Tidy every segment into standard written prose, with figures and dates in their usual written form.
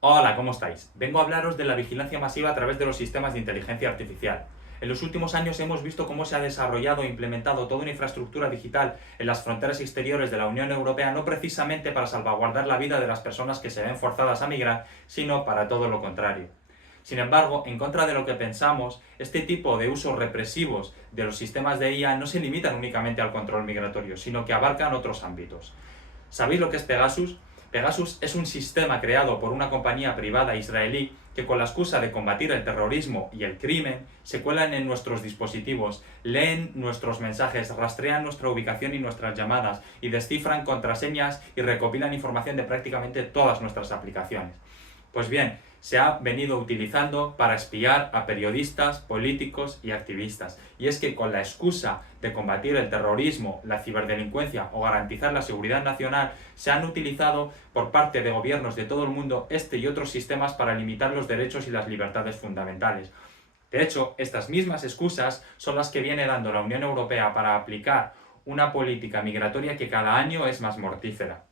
Hola, ¿cómo estáis? Vengo a hablaros de la vigilancia masiva a través de los sistemas de inteligencia artificial. En los últimos años hemos visto cómo se ha desarrollado e implementado toda una infraestructura digital en las fronteras exteriores de la Unión Europea, no precisamente para salvaguardar la vida de las personas que se ven forzadas a migrar, sino para todo lo contrario. Sin embargo, en contra de lo que pensamos, este tipo de usos represivos de los sistemas de IA no se limitan únicamente al control migratorio, sino que abarcan otros ámbitos. ¿Sabéis lo que es Pegasus? Pegasus es un sistema creado por una compañía privada israelí que, con la excusa de combatir el terrorismo y el crimen, se cuelan en nuestros dispositivos, leen nuestros mensajes, rastrean nuestra ubicación y nuestras llamadas y descifran contraseñas y recopilan información de prácticamente todas nuestras aplicaciones. Pues bien, se ha venido utilizando para espiar a periodistas, políticos y activistas. Y es que, con la excusa de combatir el terrorismo, la ciberdelincuencia o garantizar la seguridad nacional, se han utilizado por parte de gobiernos de todo el mundo este y otros sistemas para limitar los derechos y las libertades fundamentales. De hecho, estas mismas excusas son las que viene dando la Unión Europea para aplicar una política migratoria que cada año es más mortífera.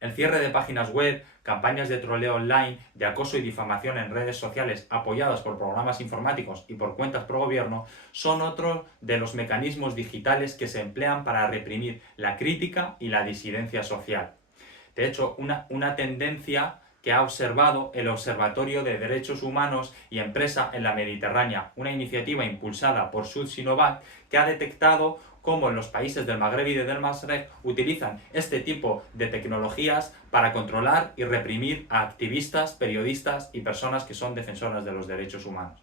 El cierre de páginas web, campañas de troleo online, de acoso y difamación en redes sociales apoyadas por programas informáticos y por cuentas pro gobierno son otro de los mecanismos digitales que se emplean para reprimir la crítica y la disidencia social. De hecho, una tendencia que ha observado el Observatorio de Derechos Humanos y Empresa en la Mediterránea, una iniciativa impulsada por Sud Sinovac que ha detectado cómo en los países del Magreb y del Masrek utilizan este tipo de tecnologías para controlar y reprimir a activistas, periodistas y personas que son defensoras de los derechos humanos.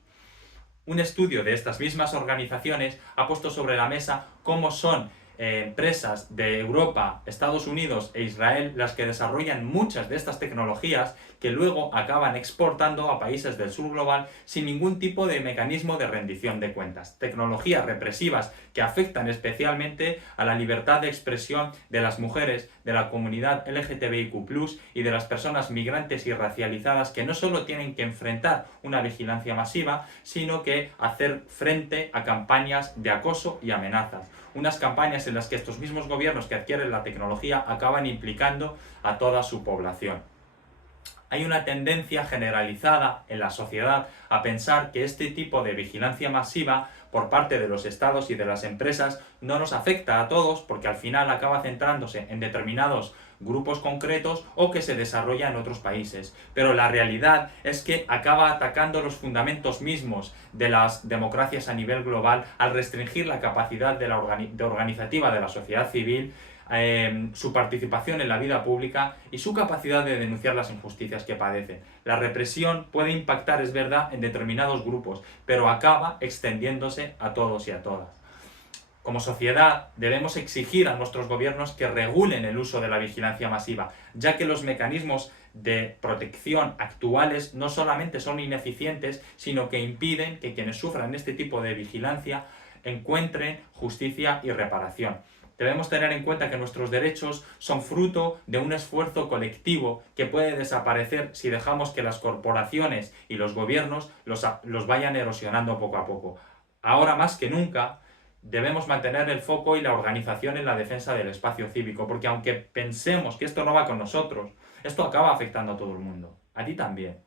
Un estudio de estas mismas organizaciones ha puesto sobre la mesa cómo son empresas de Europa, Estados Unidos e Israel las que desarrollan muchas de estas tecnologías que luego acaban exportando a países del sur global sin ningún tipo de mecanismo de rendición de cuentas. Tecnologías represivas que afectan especialmente a la libertad de expresión de las mujeres, de la comunidad LGTBIQ+, y de las personas migrantes y racializadas que no solo tienen que enfrentar una vigilancia masiva, sino que hacer frente a campañas de acoso y amenazas. Unas campañas en las que estos mismos gobiernos que adquieren la tecnología acaban implicando a toda su población. Hay una tendencia generalizada en la sociedad a pensar que este tipo de vigilancia masiva por parte de los estados y de las empresas no nos afecta a todos, porque al final acaba centrándose en determinados grupos concretos o que se desarrolla en otros países. Pero la realidad es que acaba atacando los fundamentos mismos de las democracias a nivel global al restringir la capacidad de organizativa de la sociedad civil, su participación en la vida pública y su capacidad de denunciar las injusticias que padecen. La represión puede impactar, es verdad, en determinados grupos, pero acaba extendiéndose a todos y a todas. Como sociedad, debemos exigir a nuestros gobiernos que regulen el uso de la vigilancia masiva, ya que los mecanismos de protección actuales no solamente son ineficientes, sino que impiden que quienes sufran este tipo de vigilancia encuentren justicia y reparación. Debemos tener en cuenta que nuestros derechos son fruto de un esfuerzo colectivo que puede desaparecer si dejamos que las corporaciones y los gobiernos los vayan erosionando poco a poco. Ahora más que nunca debemos mantener el foco y la organización en la defensa del espacio cívico, porque aunque pensemos que esto no va con nosotros, esto acaba afectando a todo el mundo. A ti también.